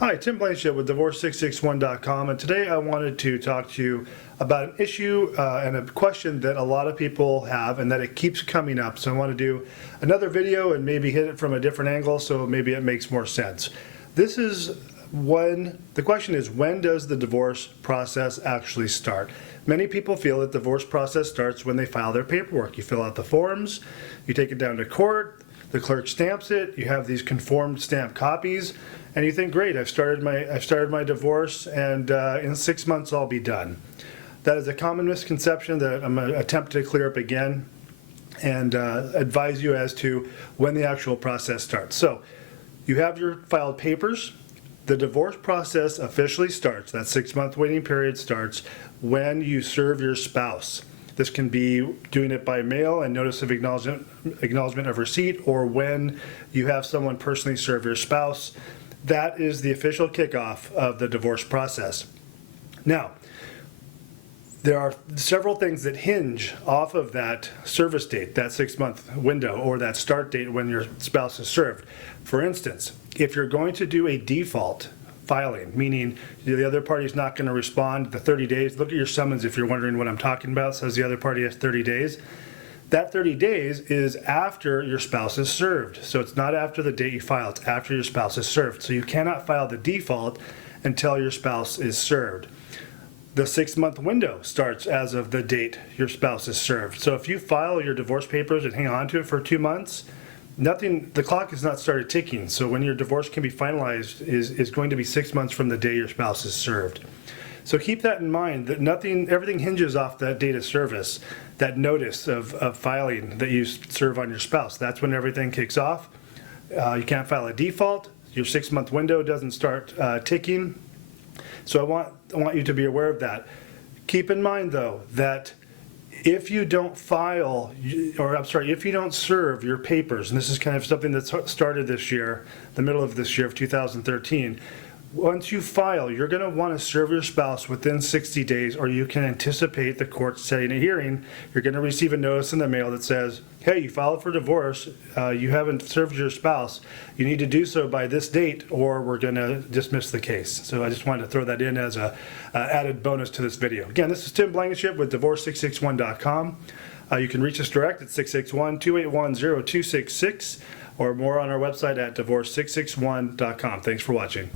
Hi, Tim Blanchett with Divorce661.com, and today I wanted to talk to you about an issue and a question that a lot of people have and that it keeps coming up. So I want to do another video and maybe hit it from a different angle so maybe it makes more sense. This is the question is, when does the divorce process actually start? Many people feel that the divorce process starts when they file their paperwork. You fill out the forms, you take it down to court, the clerk stamps it, you have these conformed stamped copies, and you think, great, I've started my divorce, and in 6 months I'll be done. That is a common misconception that I'm going to attempt to clear up again and advise you as to when the actual process starts. So you have your filed papers. The divorce process officially starts, that 6-month waiting period starts when you serve your spouse. This can be doing it by mail and notice of acknowledgement of receipt, or when you have someone personally serve your spouse. That is the official kickoff of the divorce process. Now, there are several things that hinge off of that service date, that 6-month window, or that start date when your spouse is served. For instance, if you're going to do a default filing, meaning the other party is not going to respond the 30 days. Look at your summons if you're wondering what I'm talking about. It says the other party has 30 days. That 30 days is after your spouse is served. So it's not after the date you file, it's after your spouse is served. So you cannot file the default until your spouse is served. The 6-month window starts as of the date your spouse is served. So if you file your divorce papers and hang on to it for 2 months, the clock has not started ticking. So when your divorce can be finalized is going to be 6 months from the day your spouse is served. So keep that in mind, that everything hinges off that date of service, that notice of filing that you serve on your spouse. That's when everything kicks off. You can't file a default. Your 6-month window doesn't start ticking. So I want you to be aware of that. Keep in mind though that if you don't if you don't serve your papers, and this is kind of something that started this year, the middle of this year of 2013, once you file, you're going to want to serve your spouse within 60 days, or you can anticipate the court setting a hearing. You're going to receive a notice in the mail that says, hey, you filed for divorce, you haven't served your spouse, you need to do so by this date or we're going to dismiss the case. So I just wanted to throw that in as a added bonus to this video. Again, this is Tim Blankenship with Divorce661.com. You can reach us direct at 661-281-0266 or more on our website at Divorce661.com. Thanks for watching.